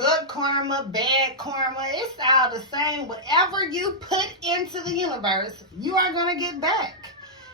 good karma, bad karma, it's all the same. Whatever you put into the universe, you are going to get back.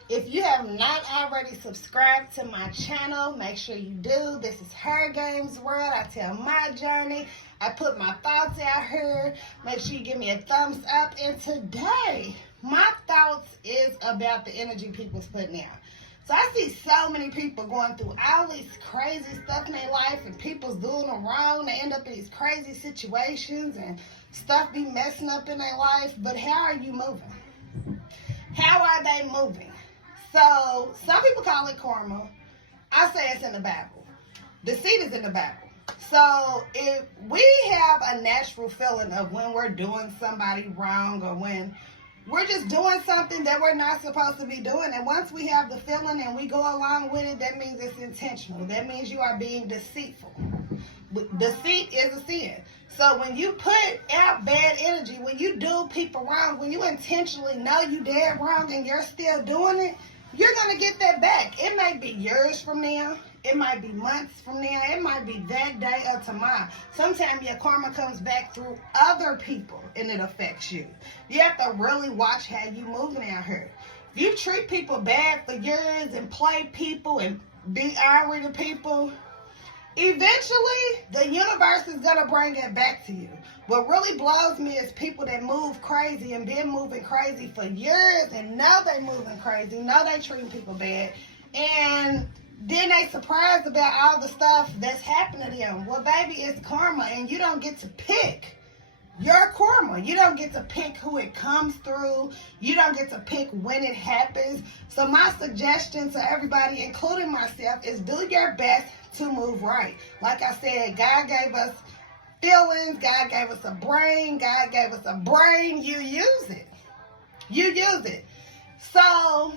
If you have not already subscribed to my channel, make sure you do. This is Her Games World. I tell my journey. I put my thoughts out here. Make sure you give me a thumbs up. And today, my thoughts is about the energy people's putting out. So I see so many people going through all these crazy stuff in their life, and people's doing them wrong. They end up in these crazy situations and stuff be messing up in their life. But how are you moving? How are they moving? So some people call it karma. I say it's in the Bible. Deceit is in the Bible. So if we have a natural feeling of when we're doing somebody wrong or when we're just doing something that we're not supposed to be doing, and once we have the feeling and we go along with it, that means it's intentional. That means you are being deceitful. Deceit is a sin. So when you put out bad energy, when you do people wrong, when you intentionally know you dead wrong and you're still doing it, you're going to get that back. It may be years from now. It might be months from now. It might be that day or tomorrow. Sometimes your karma comes back through other people and it affects you. You have to really watch how you moving out here. If you treat people bad for years and play people and be angry to people, eventually the universe is going to bring it back to you. What really blows me is people that move crazy and been moving crazy for years and know they moving crazy, know they treating people bad, and then they surprised about all the stuff that's happening to them. Well, baby, it's karma, and you don't get to pick your karma. You don't get to pick who it comes through. You don't get to pick when it happens. So my suggestion to everybody, including myself, is do your best to move right. Like I said, God gave us feelings. God gave us a brain. God gave us a brain. You use it. You use it. So,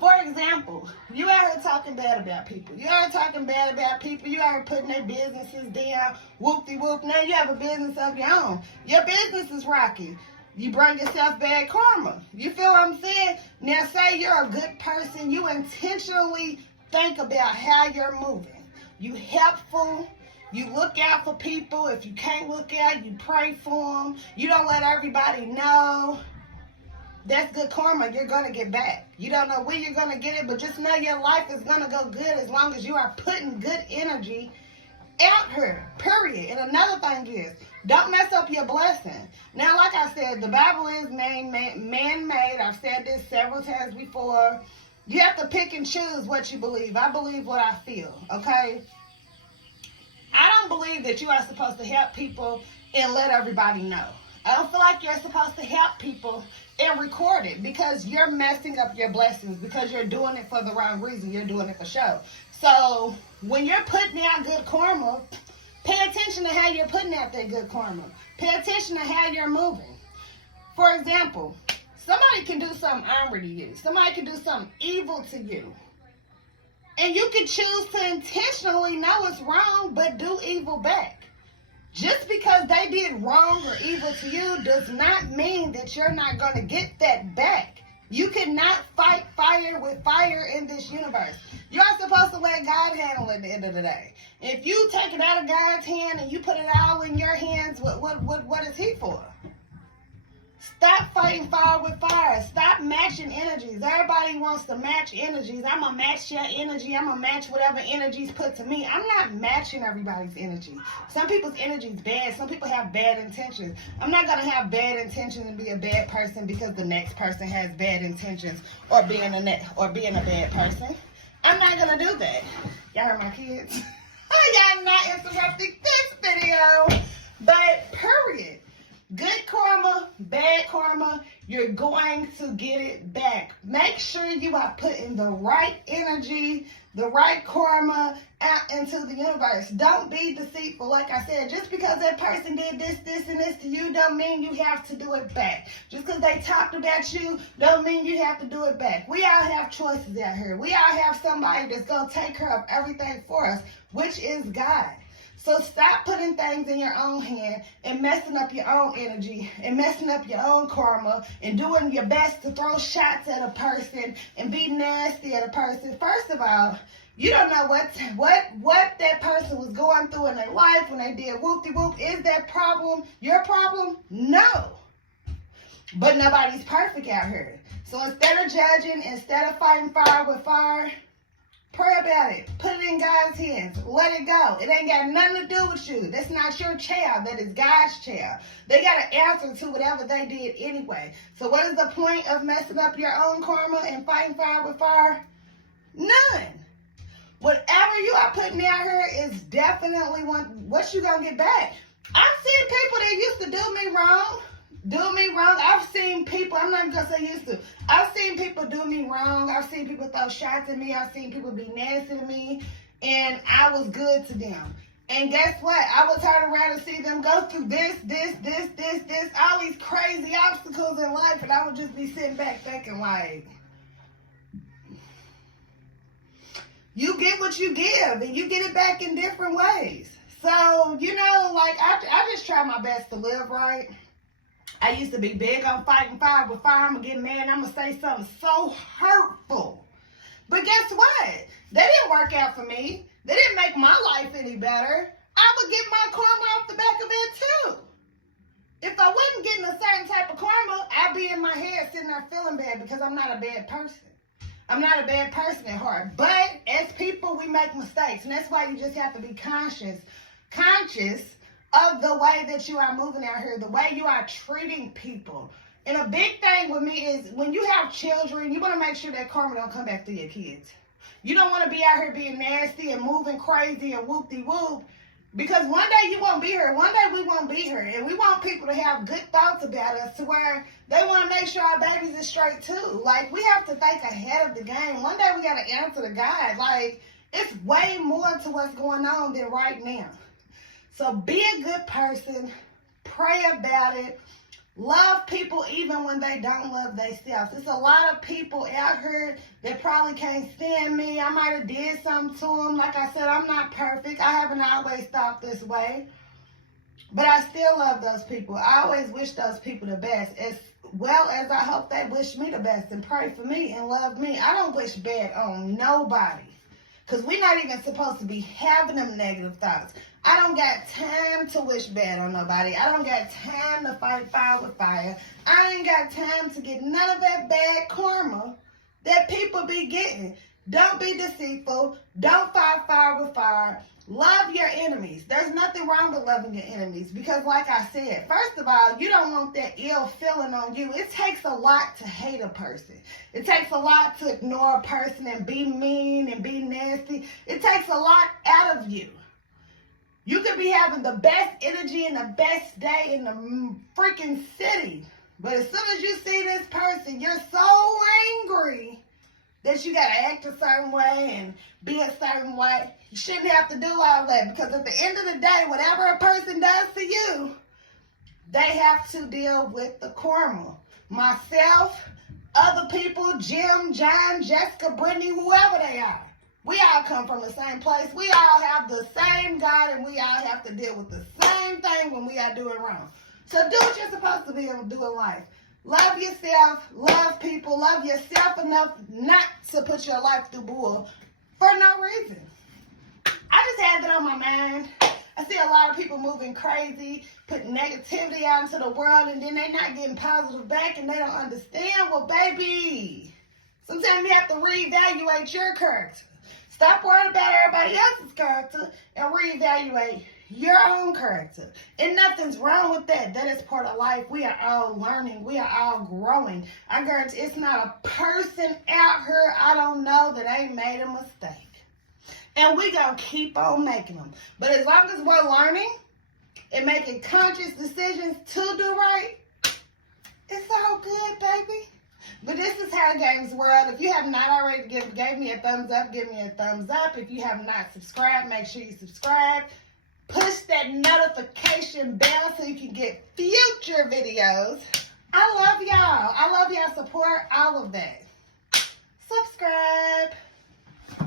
for example, you out here talking bad about people. You out here talking bad about people. You out here putting their businesses down. Whoop-de-whoop. Now you have a business of your own. Your business is rocky. You bring yourself bad karma. You feel what I'm saying? Now say you're a good person. You intentionally think about how you're moving. You helpful. You look out for people. If you can't look out, you pray for them. You don't let everybody know. That's good karma. You're going to get back. You don't know when you're going to get it, but just know your life is going to go good as long as you are putting good energy out here, period. And another thing is, don't mess up your blessing. Now, like I said, the Bible is man-made. I've said this several times before. You have to pick and choose what you believe. I believe what I feel, okay? I don't believe that you are supposed to help people and let everybody know. I don't feel like you're supposed to help people and record it because you're messing up your blessings because you're doing it for the wrong reason. You're doing it for show. So when you're putting out good karma, pay attention to how you're putting out that good karma. Pay attention to how you're moving. For example, somebody can do something angry to you. Somebody can do something evil to you. And you can choose to intentionally know it's wrong, but do evil back. Just because they did wrong or evil to you does not mean that you're not going to get that back. You cannot fight fire with fire in this universe. You're supposed to let God handle it at the end of the day. If you take it out of God's hand and you put it all in your hands, what is he for? Stop fighting fire with fire. Stop matching energies. Everybody wants to match energies. I'm going to match your energy. I'm going to match whatever energy's put to me. I'm not matching everybody's energy. Some people's energy is bad. Some people have bad intentions. I'm not going to have bad intentions and be a bad person because the next person has bad intentions or being a bad person. I'm not going to do that. Y'all heard my kids? Y'all not interrupting this video. But period. Good karma, bad karma, you're going to get it back. Make sure you are putting the right energy, the right karma out into the universe. Don't be deceitful. Like I said, just because that person did this, and this to you, don't mean you have to do it back. Just because they talked about you, don't mean you have to do it back. We all have choices out here. We all have somebody that's going to take care of everything for us, which is God. So stop putting things in your own hand and messing up your own energy and messing up your own karma and doing your best to throw shots at a person and be nasty at a person. First of all, You don't know what that person was going through in their life when they did whoop-de-whoop. Is that problem your problem? No. But nobody's perfect out here. So instead of judging, instead of fighting fire with fire, pray about it. Put it in God's hands. Let it go. It ain't got nothing to do with you. That's not your child. That is God's child. They got to answer to whatever they did anyway. So what is the point of messing up your own karma and fighting fire with fire? None. Whatever you are putting out here is definitely what you going to get back. I've seen people that used to do me wrong. I've seen people, I'm not going to say used to. I've seen people do me wrong. I've seen people throw shots at me. I've seen people be nasty to me. And I was good to them. And guess what? I would turn around and see them go through this, all these crazy obstacles in life. And I would just be sitting back thinking like, you get what you give, and you get it back in different ways. So, you know, like, I just try my best to live right. I used to be big on fighting fire with fire. I'm going to get mad and I'm going to say something so hurtful. But guess what? They didn't work out for me. They didn't make my life any better. I would get my karma off the back of it, too. If I wasn't getting a certain type of karma, I'd be in my head sitting there feeling bad because I'm not a bad person. I'm not a bad person at heart. But as people, we make mistakes. And that's why you just have to be conscious of the way that you are moving out here, the way you are treating people. And a big thing with me is when you have children, you want to make sure that karma don't come back to your kids. You don't want to be out here being nasty and moving crazy and whoop-de-whoop. Because one day you won't be here. One day we won't be here. And we want people to have good thoughts about us to where they want to make sure our babies are straight too. Like, we have to think ahead of the game. One day we got to answer to God. Like, it's way more to what's going on than right now. So be a good person. Pray about it. Love people even when they don't love themselves. There's a lot of people out here that probably can't stand me. I might have did something to them. Like I said, I'm not perfect. I haven't always thought this way. But I still love those people. I always wish those people the best, as well as I hope they wish me the best and pray for me and love me. I don't wish bad on nobody. Because we're not even supposed to be having them negative thoughts. I don't got time to wish bad on nobody. I don't got time to fight fire with fire. I ain't got time to get none of that bad karma that people be getting. Don't be deceitful. Don't fight fire with fire. Love your enemies. There's nothing wrong with loving your enemies because, like I said, first of all, you don't want that ill feeling on you. It takes a lot to hate a person. It takes a lot to ignore a person and be mean and be nasty. It takes a lot out of you. You could be having the best energy and the best day in the freaking city. But as soon as you see this person, you're so angry that you got to act a certain way and be a certain way. You shouldn't have to do all that because at the end of the day, whatever a person does to you, they have to deal with the karma. Myself, other people, Jim, John, Jessica, Brittany, whoever they are. We all come from the same place. We all have the same God, and we all have to deal with the same thing when we are doing wrong. So do what you're supposed to be able to do in life. Love yourself, love people, love yourself enough not to put your life through bull for no reason. I just had that on my mind. I see a lot of people moving crazy, putting negativity out into the world, and then they're not getting positive back, and they don't understand. Well, baby, sometimes you have to reevaluate your character. Stop worrying about everybody else's character and reevaluate your own character. And nothing's wrong with that. That is part of life. We are all learning. We are all growing. I guarantee it's not a person out here I don't know that ain't made a mistake. And we gonna keep on making them. But as long as we're learning and making conscious decisions to do right, it's all good, baby. But this is How Games World. If you have not already gave me a thumbs up, give me a thumbs up. If you have not subscribed, make sure you subscribe. Push that notification bell so you can get future videos. I love y'all. I love y'all support, all of that. Subscribe.